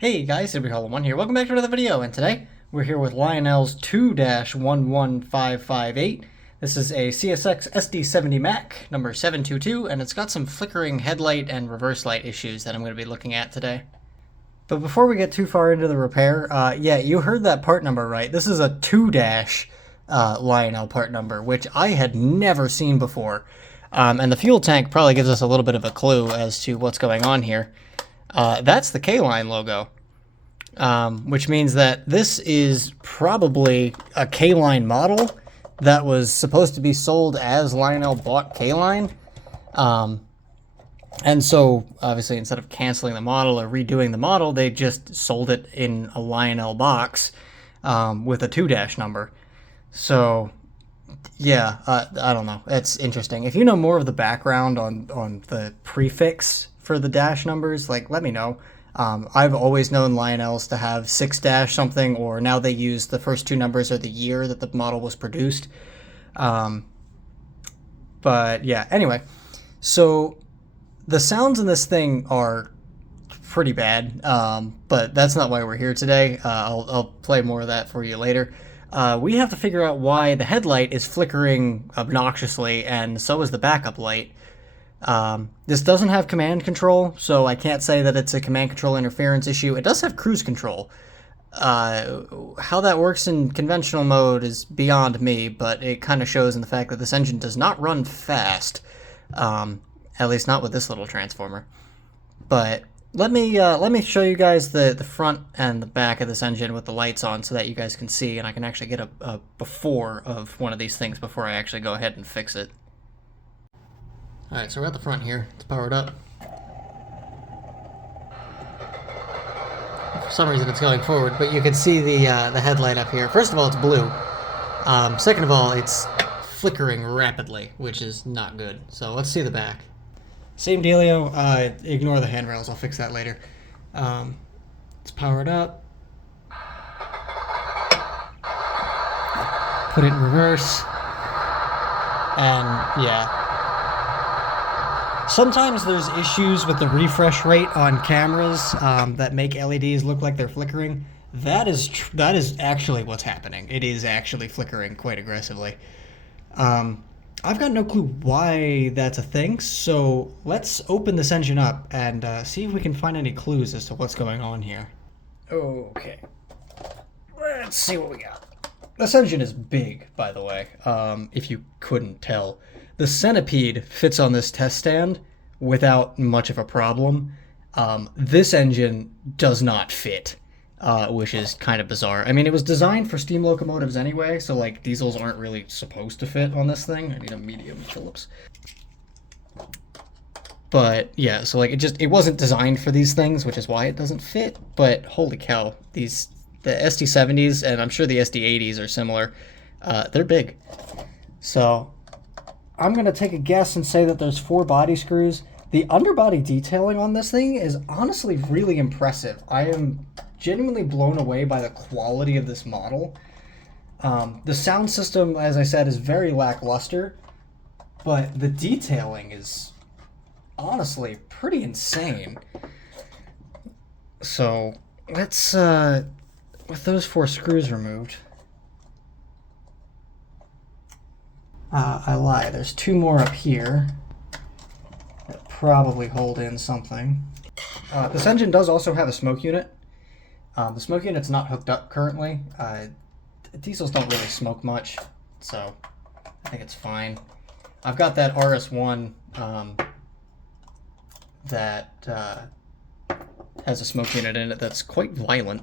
Hey guys, Hollow1 here. Welcome back to another video, and today we're here with Lionel's 2-11558. This is a CSX SD70MAC number 722, and it's got some flickering headlight and reverse light issues that I'm going to be looking at today. But before we get too far into the repair, yeah, you heard that part number right. This is a 2- Lionel part number, which I had never seen before. And the fuel tank probably gives us a little bit of a clue as to what's going on here. That's the K-Line logo, which means that this is probably a K-Line model that was supposed to be sold as Lionel bought K-Line. And so, obviously, instead of canceling the model or redoing the model, they just sold it in a Lionel box with a 2- number. So, yeah, I don't know. It's interesting. If you know more of the background on the prefix for the dash numbers, like, let me know. I've always known Lionel's to have 6- something, or now they use the first two numbers or the year that the model was produced. But yeah, anyway, so the sounds in this thing are pretty bad, but that's not why we're here today. I'll play more of that for you later. We have to figure out why the headlight is flickering obnoxiously, and so is the backup light. This doesn't have command control, so I can't say that it's a command control interference issue. It does have cruise control. How that works in conventional mode is beyond me, but it kind of shows in the fact that this engine does not run fast, at least not with this little transformer. But let me show you guys the front and the back of this engine with the lights on so that you guys can see, and I can actually get a before of one of these things before I actually go ahead and fix it. Alright, so we're at the front here. It's powered up. For some reason it's going forward, but you can see the headlight up here. First of all, it's blue. Second of all, it's flickering rapidly, which is not good. So let's see the back. Same dealio. Ignore the handrails. I'll fix that later. It's powered up. Put it in reverse. And yeah. Sometimes there's issues with the refresh rate on cameras that make LEDs look like they're flickering. That is actually what's happening. It is actually flickering quite aggressively. I've got no clue why that's a thing, so let's open this engine up and see if we can find any clues as to what's going on here. Okay. Let's see what we got. This engine is big, by the way, if you couldn't tell. The Centipede fits on this test stand without much of a problem. This engine does not fit, which is kind of bizarre. I mean, it was designed for steam locomotives anyway, so like diesels aren't really supposed to fit on this thing. I need a medium Phillips. But yeah, so like it wasn't designed for these things, which is why it doesn't fit. But holy cow, the SD70s, and I'm sure the SD80s are similar, they're big. So I'm going to take a guess and say that there's 4 body screws. The underbody detailing on this thing is honestly really impressive. I am genuinely blown away by the quality of this model. The sound system, as I said, is very lackluster, but the detailing is honestly pretty insane. So let's, with those 4 screws removed, I lie. There's 2 more up here that probably hold in something. This engine does also have a smoke unit. The smoke unit's not hooked up currently. Diesels don't really smoke much, so I think it's fine. I've got that RS1 that has a smoke unit in it that's quite violent.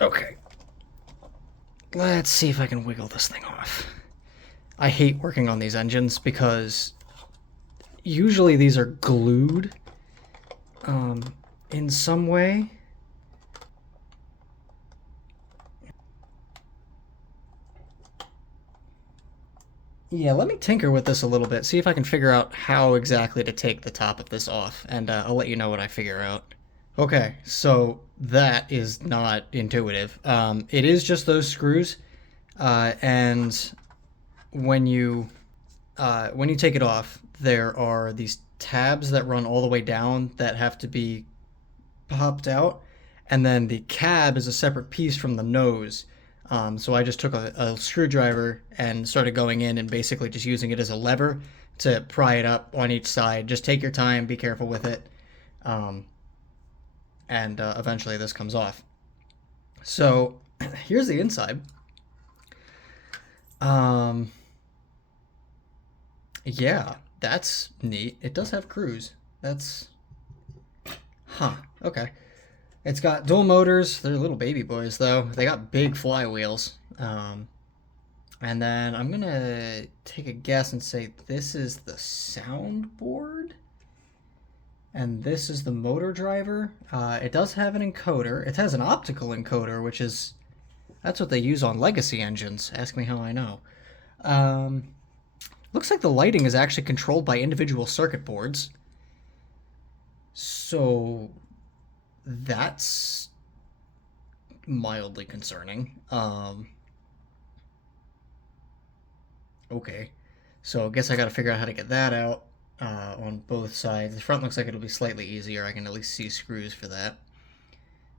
Okay. Let's see if I can wiggle this thing off. I hate working on these engines because usually these are glued in some way. Yeah, let me tinker with this a little bit, see if I can figure out how exactly to take the top of this off, and I'll let you know what I figure out. Okay, so that is not intuitive. It is just those screws, and when you take it off, there are these tabs that run all the way down that have to be popped out, and then the cab is a separate piece from the nose. So I just took a screwdriver and started going in and basically just using it as a lever to pry it up on each side. Just take your time, be careful with it, and eventually this comes off. So here's the inside. Yeah, that's neat. It does have cruise. That's... Huh, okay. It's got dual motors. They're little baby boys, though. They got big flywheels. And then I'm going to take a guess and say this is the soundboard. And this is the motor driver. It does have an encoder. It has an optical encoder, which is... That's what they use on legacy engines. Ask me how I know. Looks like the lighting is actually controlled by individual circuit boards. So... That's mildly concerning. Okay, so I guess I gotta figure out how to get that out on both sides. The front looks like it'll be slightly easier. I can at least see screws for that.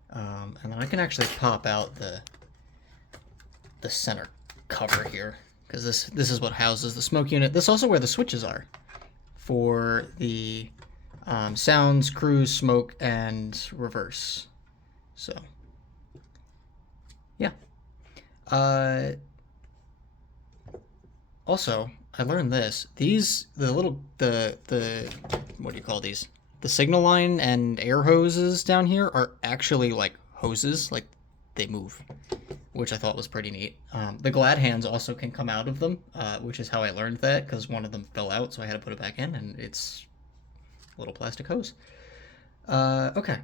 And then I can actually pop out the center cover here, because this is what houses the smoke unit. This is also where the switches are for the sounds, cruise, smoke, and reverse. So, yeah. Also, I learned this. These, what do you call these? The signal line and air hoses down here are actually like hoses, like they move, which I thought was pretty neat. The glad hands also can come out of them, which is how I learned that, because one of them fell out, so I had to put it back in, and it's little plastic hose. Okay.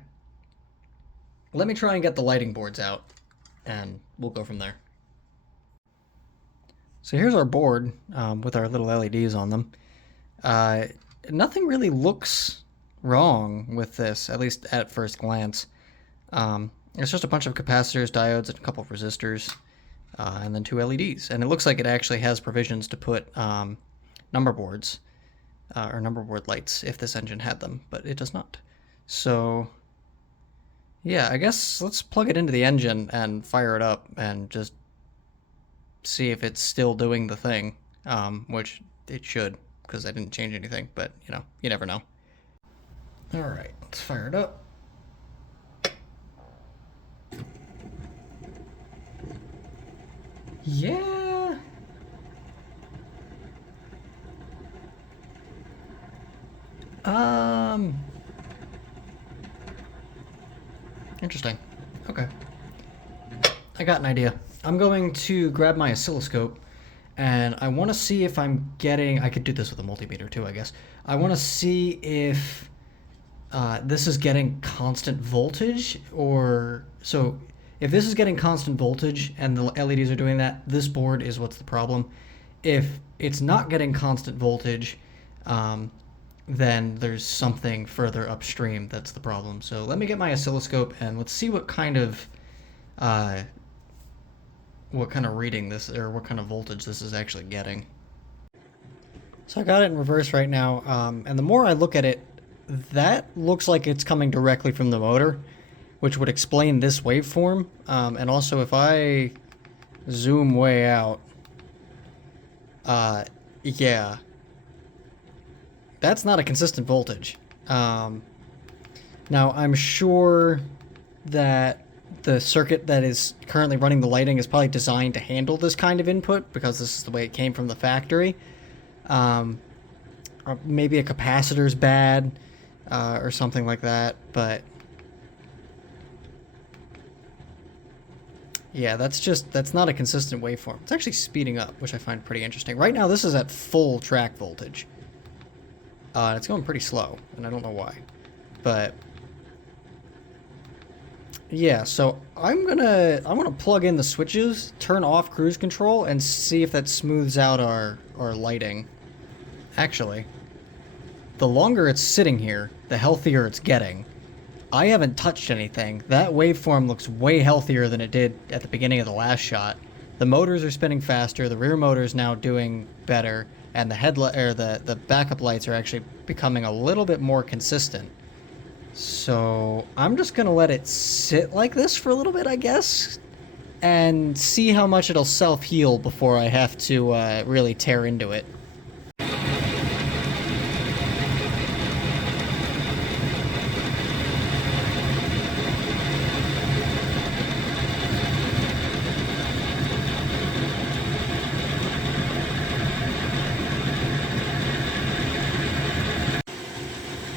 Let me try and get the lighting boards out, and we'll go from there. So here's our board with our little LEDs on them. Nothing really looks wrong with this, at least at first glance. It's just a bunch of capacitors, diodes, and a couple of resistors, and then two LEDs. And it looks like it actually has provisions to put number boards. Or number board lights if this engine had them, but it does not. So, yeah, I guess let's plug it into the engine and fire it up and just see if it's still doing the thing, which it should, because I didn't change anything, but, you know, you never know. Alright, let's fire it up. Yeah! Interesting. Okay. I got an idea. I'm going to grab my oscilloscope, and I want to see if I'm getting... I could do this with a multimeter too, I guess. I want to see if this is getting constant voltage, or... So, if this is getting constant voltage and the LEDs are doing that, this board is what's the problem. If it's not getting constant voltage, then there's something further upstream that's the problem. So let me get my oscilloscope and let's see what kind of reading this, or what kind of voltage this is actually getting. So I got it in reverse right now, and the more I look at it, that looks like it's coming directly from the motor, which would explain this waveform. And also if I zoom way out, yeah. That's not a consistent voltage. Now, I'm sure that the circuit that is currently running the lighting is probably designed to handle this kind of input, because this is the way it came from the factory. Or maybe a capacitor's bad, or something like that, but... Yeah, that's not a consistent waveform. It's actually speeding up, which I find pretty interesting. Right now, this is at full track voltage. It's going pretty slow, and I don't know why. But yeah, so I'm gonna plug in the switches, turn off cruise control, and see if that smooths out our lighting. Actually, the longer it's sitting here, the healthier it's getting. I haven't touched anything. That waveform looks way healthier than it did at the beginning of the last shot. The motors are spinning faster, the rear motor's now doing better, and the headlight, or the backup lights are actually becoming a little bit more consistent. So I'm just gonna let it sit like this for a little bit, I guess, and see how much it'll self-heal before I have to really tear into it.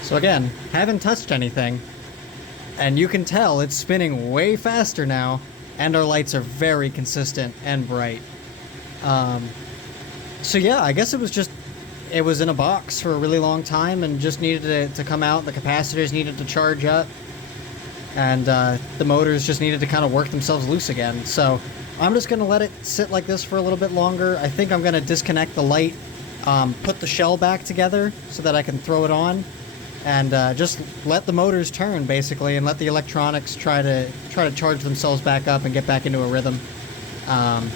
So again, haven't touched anything, and you can tell it's spinning way faster now, and our lights are very consistent and bright. So yeah, I guess it was in a box for a really long time and just needed to come out. The capacitors needed to charge up, and the motors just needed to kind of work themselves loose again. So I'm just going to let it sit like this for a little bit longer. I think I'm going to disconnect the light, put the shell back together so that I can throw it on, and just let the motors turn, basically, and let the electronics try to charge themselves back up and get back into a rhythm. And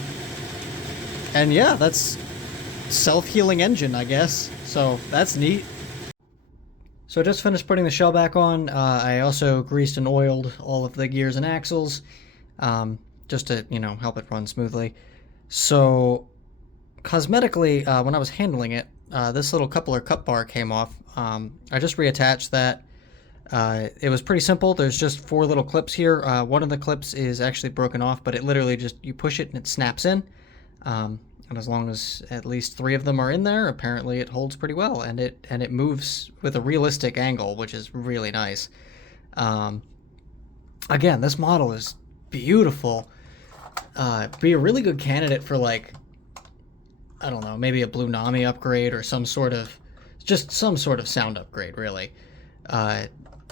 yeah, that's self-healing engine, I guess. So that's neat. So I just finished putting the shell back on. I also greased and oiled all of the gears and axles, just to, help it run smoothly. So cosmetically, when I was handling it, this little coupler cup bar came off. I just reattached that. It was pretty simple. There's just 4 little clips here. One of the clips is actually broken off, but it literally just, you push it and it snaps in. And as long as at least 3 of them are in there, apparently it holds pretty well, and it moves with a realistic angle, which is really nice. Again, this model is beautiful. Be a really good candidate for, like, I don't know, maybe a Blue Nami upgrade or some sort of sound upgrade, really.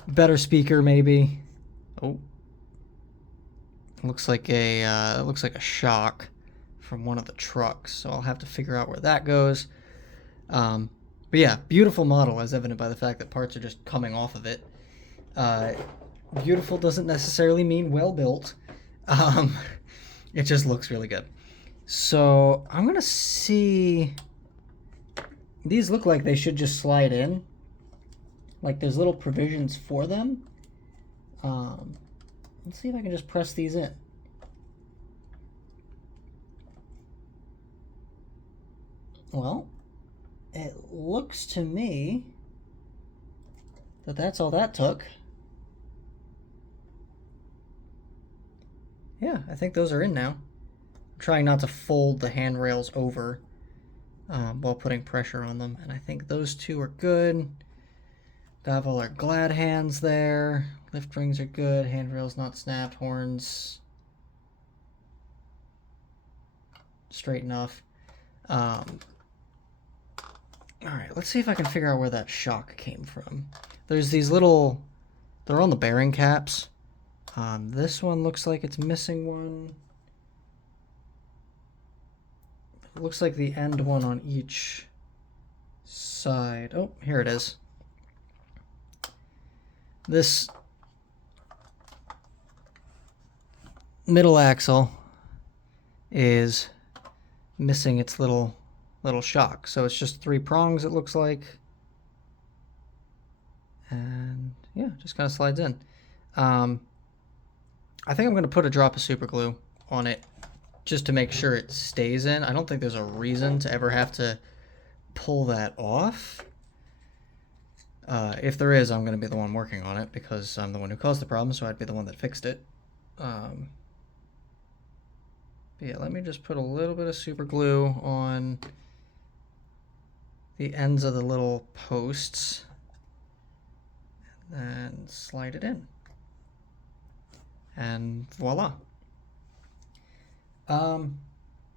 Better speaker, maybe. Oh, looks like a shock from one of the trucks, so I'll have to figure out where that goes. But yeah, beautiful model, as evident by the fact that parts are just coming off of it. Beautiful doesn't necessarily mean well built. It just looks really good. So I'm gonna see. These look like they should just slide in. Like there's little provisions for them. Let's see if I can just press these in. Well, it looks to me that that's all that took. Yeah, I think those are in now. I'm trying not to fold the handrails over while putting pressure on them, and I think those 2 are good. Got all our glad hands there. Lift rings are good. Handrails not snapped. Horns straight enough. Alright, let's see if I can figure out where that shock came from. There's these little... They're on the bearing caps. This one looks like it's missing one. It looks like the end one on each side. Oh, here it is. This middle axle is missing its little shock. So it's just 3 prongs, it looks like. And yeah, just kind of slides in. I think I'm going to put a drop of super glue on it just to make sure it stays in. I don't think there's a reason to ever have to pull that off. If there is, I'm going to be the one working on it because I'm the one who caused the problem, so I'd be the one that fixed it. But yeah, let me just put a little bit of super glue on the ends of the little posts and slide it in. And voila.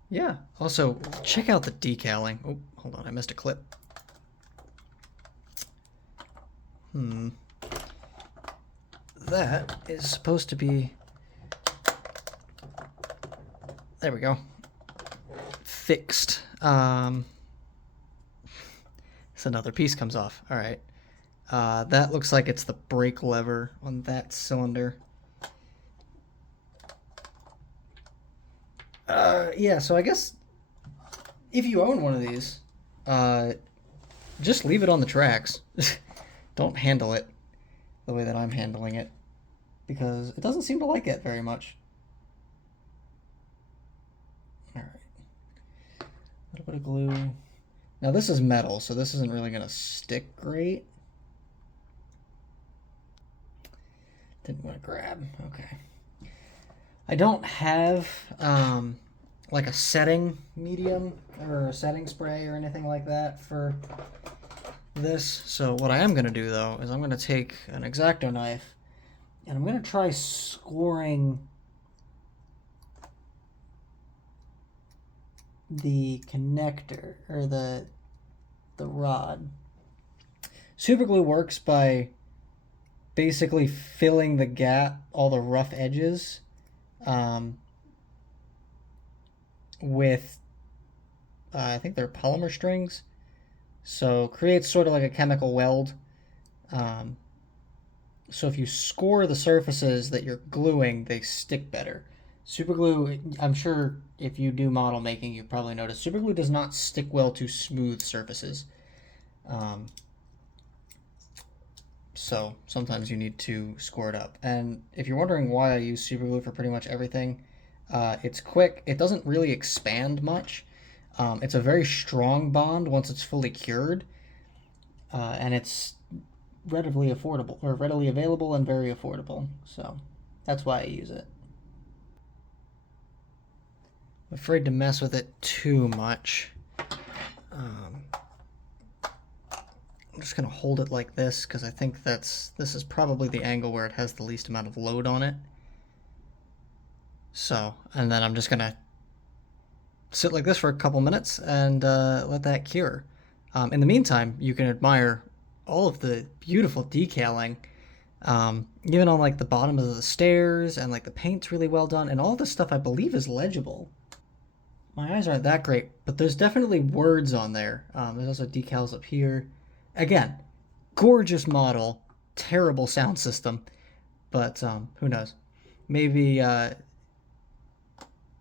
Yeah, also check out the decaling. Oh, hold on, I missed a clip. That is supposed to be, there we go, fixed. So another piece comes off. All right. That looks like it's the brake lever on that cylinder. Yeah, so I guess if you own one of these, just leave it on the tracks. Don't handle it. the way that I'm handling it, because it doesn't seem to like it very much. Alright. A little bit of glue. Now this is metal, so this isn't really going to stick great. Didn't want to grab. Okay. I don't have like a setting medium or a setting spray or anything like that for this. So what I am going to do though is I'm going to take an X-Acto knife and I'm going to try scoring the connector or the rod. Super glue works by basically filling the gap, all the rough edges, with I think they're polymer strings, so creates sort of like a chemical weld. So if you score the surfaces that you're gluing, they stick better. Super glue, I'm sure if you do model making, you've probably noticed super glue does not stick well to smooth surfaces. So sometimes you need to score it up. And if you're wondering why I use super glue for pretty much everything, it's quick. It doesn't really expand much. It's a very strong bond once it's fully cured, and it's readily affordable, or readily available and very affordable. So that's why I use it. I'm afraid to mess with it too much. I'm just going to hold it like this because I think this is probably the angle where it has the least amount of load on it. So, and then I'm just going to sit like this for a couple minutes and let that cure. In the meantime, you can admire all of the beautiful decaling, even on like the bottom of the stairs, and like the paint's really well done, and all this stuff I believe is legible. My eyes aren't that great, but there's definitely words on there. There's also decals up here. Again, gorgeous model, terrible sound system, but who knows? Maybe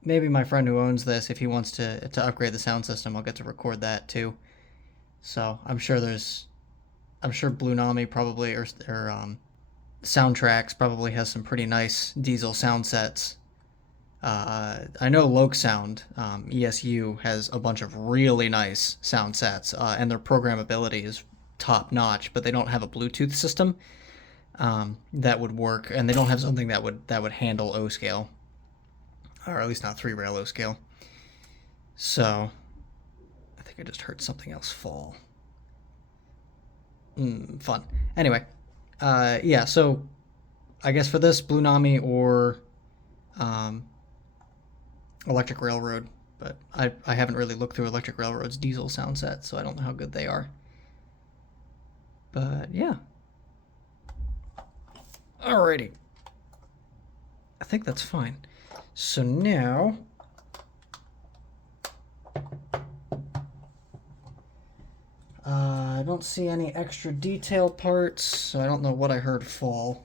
maybe my friend who owns this, if he wants to upgrade the sound system, I'll get to record that too. So I'm sure Blue Nami probably, or Soundtracks probably has some pretty nice diesel sound sets. I know Loke Sound, ESU, has a bunch of really nice sound sets, and their programmability is top notch, but they don't have a Bluetooth system that would work, and they don't have something that would handle O scale, or at least not 3-rail O scale. So I think I just heard something else fall. Fun. Anyway, yeah, so I guess for this, Blue Nami or Electric Railroad, but I haven't really looked through Electric Railroad's diesel sound set, so I don't know how good they are. But yeah. Alrighty. I think that's fine. So now I don't see any extra detailed parts, so I don't know what I heard fall.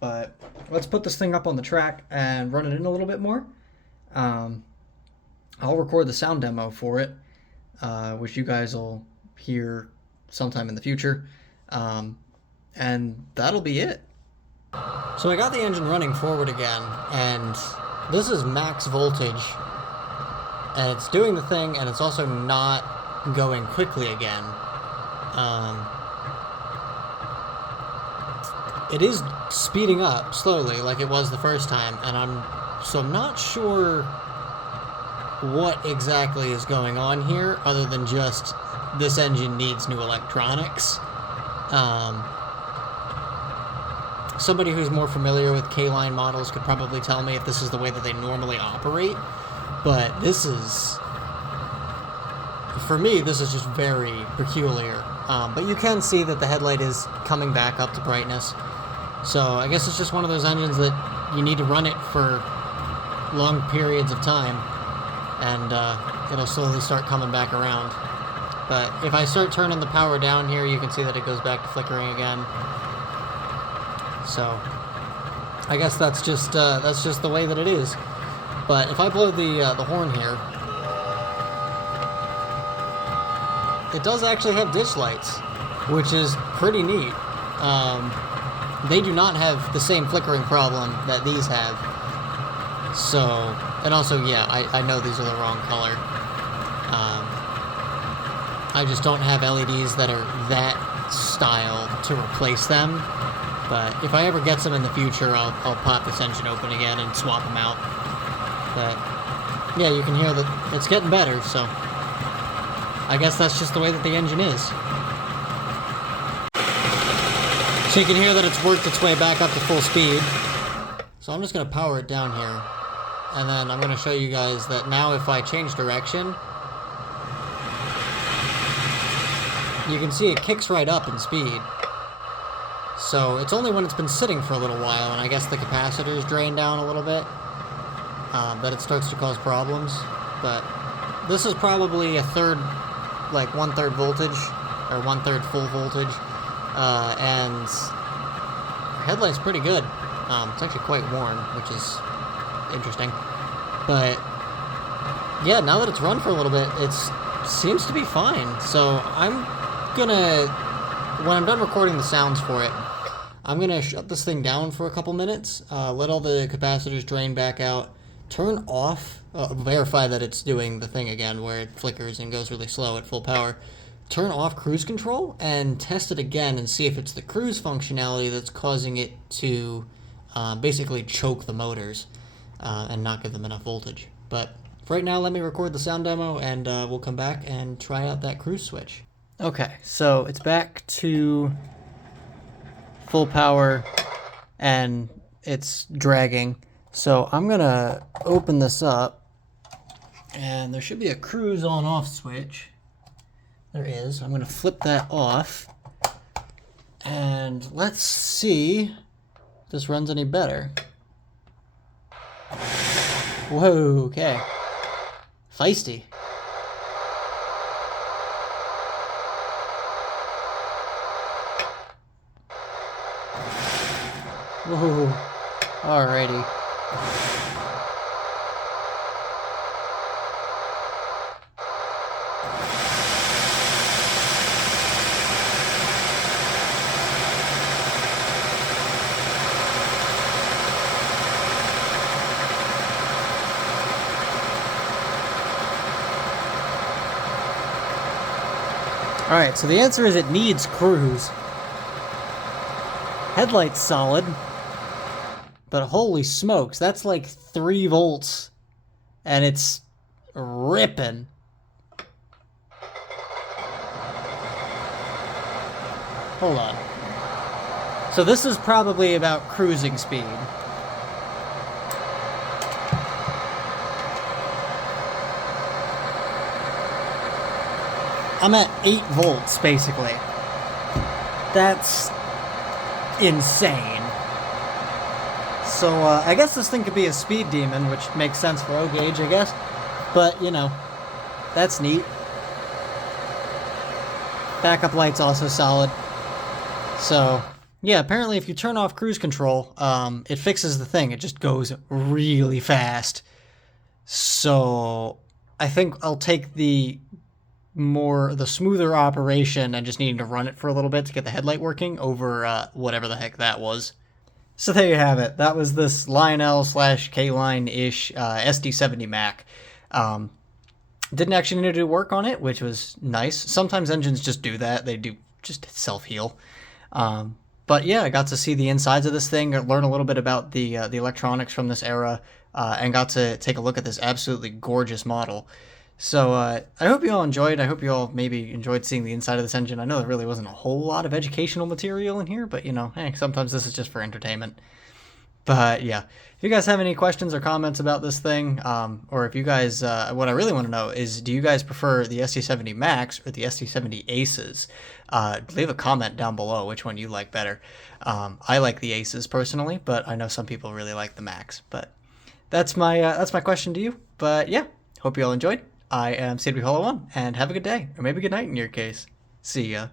But let's put this thing up on the track and run it in a little bit more. I'll record the sound demo for it, which you guys will hear sometime in the future, and that'll be it. So I got the engine running forward again, and this is max voltage, and it's doing the thing, and it's also not going quickly again. It is speeding up slowly like it was the first time, and I'm not sure what exactly is going on here, other than just this engine needs new electronics. Somebody who's more familiar with K-Line models could probably tell me if this is the way that they normally operate, but this is, for me, this is just very peculiar. But you can see that the headlight is coming back up to brightness, so I guess it's just one of those engines that you need to run it for long periods of time, and it'll slowly start coming back around. But if I start turning the power down here, you can see that it goes back to flickering again. So I guess that's just the way that it is. But if I blow the horn here, it does actually have ditch lights, which is pretty neat. they do not have the same flickering problem that these have. So, and also, yeah, I know these are the wrong color. I just don't have LEDs that are that style to replace them. But if I ever get some in the future, I'll pop this engine open again and swap them out. But yeah, you can hear that it's getting better, so I guess that's just the way that the engine is. So you can hear that it's worked its way back up to full speed. So I'm just going to power it down here. And then I'm going to show you guys that now if I change direction, you can see it kicks right up in speed. So it's only when it's been sitting for a little while, and I guess the capacitor's drained down a little bit, that it starts to cause problems. But this is probably a third, like 1/3 voltage, or 1/3 full voltage, and the headlight's pretty good. It's actually quite warm, which is interesting. But yeah, now that it's run for a little bit, it seems to be fine. So I'm gonna, when I'm done recording the sounds for it, I'm gonna shut this thing down for a couple minutes, let all the capacitors drain back out, turn off, verify that it's doing the thing again where it flickers and goes really slow at full power, turn off cruise control and test it again and see if it's the cruise functionality that's causing it to basically choke the motors and not give them enough voltage. But for right now, let me record the sound demo and we'll come back and try out that cruise switch. Okay, so it's back to full power and it's dragging. So I'm gonna open this up and there should be a cruise on off switch. There is. I'm gonna flip that off and let's see if this runs any better. Whoa, okay. Feisty. Whoa, alrighty. Alright, so the answer is it needs cruise. Headlight's solid. But holy smokes, that's like 3 volts. And it's ripping. Hold on. So this is probably about cruising speed. I'm at 8 volts, basically. That's insane. So, I guess this thing could be a speed demon, which makes sense for O-gauge, I guess. But, you know, that's neat. Backup light's also solid. So, yeah, apparently if you turn off cruise control, it fixes the thing. It just goes really fast. So, I think I'll take the smoother operation and just needing to run it for a little bit to get the headlight working over whatever the heck that was. So there you have it. That was this Lionel / K-Line-ish SD70MAC. Didn't actually need to do work on it, which was nice. Sometimes engines just do that. They do just self-heal. But yeah, I got to see the insides of this thing, learn a little bit about the electronics from this era, and got to take a look at this absolutely gorgeous model. So I hope you all enjoyed. I hope you all maybe enjoyed seeing the inside of this engine. I know there really wasn't a whole lot of educational material in here, but you know, hey, sometimes this is just for entertainment. But yeah, if you guys have any questions or comments about this thing, or if you guys, what I really want to know is, do you guys prefer the SD70MACs or the SD70 Aces? Leave a comment down below which one you like better. I like the Aces personally, but I know some people really like the Macs. But that's my question to you. But yeah, hope you all enjoyed. I am CW Hollow One, and have a good day, or maybe good night in your case. See ya.